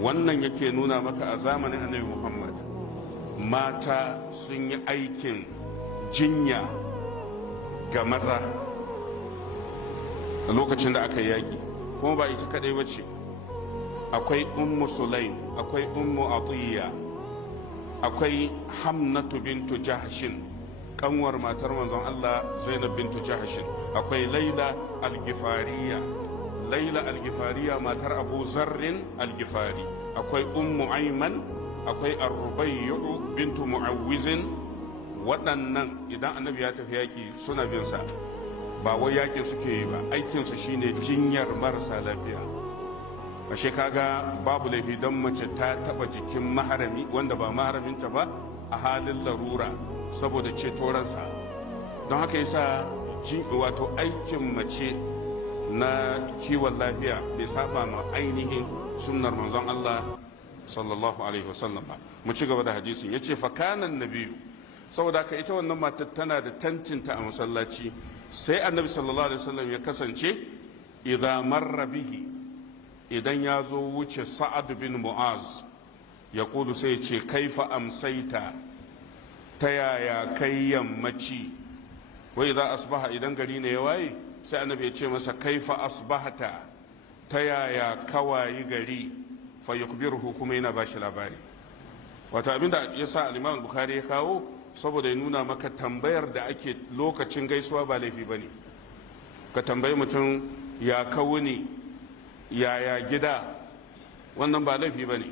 wannan yake nuna maka a zamanin annabi Muhammad mata sun yi aikin jinya ga maza a lokacin da aka yaki, kuma ba ita kadai ba ce. Akwai ummu sulaim, akwai ummu atiyya, akwai hamnatu bintu jahshin, kanwar matar manzon Allah zainab bintu jahshin, akwai laila al-gifariya, laila al-gifariya matar abu zarrin al-gifari, akwai ummu ayman, akwai ar-rubayyu bintu mu'awwizin. waɗannan idan annabi ya tafi yaki suna bin sa, ba wai yakin suke yi ba, aikinsu shine jinyar marasa lafiya. ashe kaga babu laifi don mace ta taba jikin maharami wanda ba maharaminta ba a halin larura saboda ceto ransa. don haka yasa wato aikin mace na kiwon lafiya bai saba ma ainihin sunnar manzon Allah sallallahu alaihi wasallam ba. mu ci gaba da hadisin. yace fa kana nabiyu, saboda ka ita wannan matar tana da tantinta a masallaci, sai annabi sallallahu alaihi wasallam ya kasance idza marra bihi, idan ya zo wuce sa'ad bin mu'az, ya kudu sai ce kaifa amsaita, ta yaya kai yammaci. wai za asbaha, idan gari ne ya waye sai annabi ya ce masa kaifa asbahata, ta yaya kawayi gari, fa yukbiruhu, kuma yana bashi labari. wato abinda ya sa al-imam bukhari ya kawo saboda ya nuna maka tambayar da ake lokacin gaisuwa ba laifi bane. ka tambayi mutum ya kawuni, yaya gida, wannan ba laifi ba ne.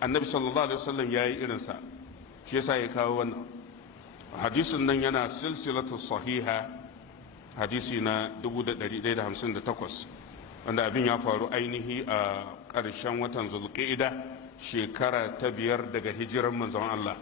annabi sallallahu alaihi wasallam ya yi irinsa, shi yasa ya kawo wannan hadisin. nan yana silsilatu sahiha, hadisi na 1158, wanda abin ya faru ainihi a ƙarshen watan zulqa'ida, shekara ta 5 daga hijiran manzon Allah.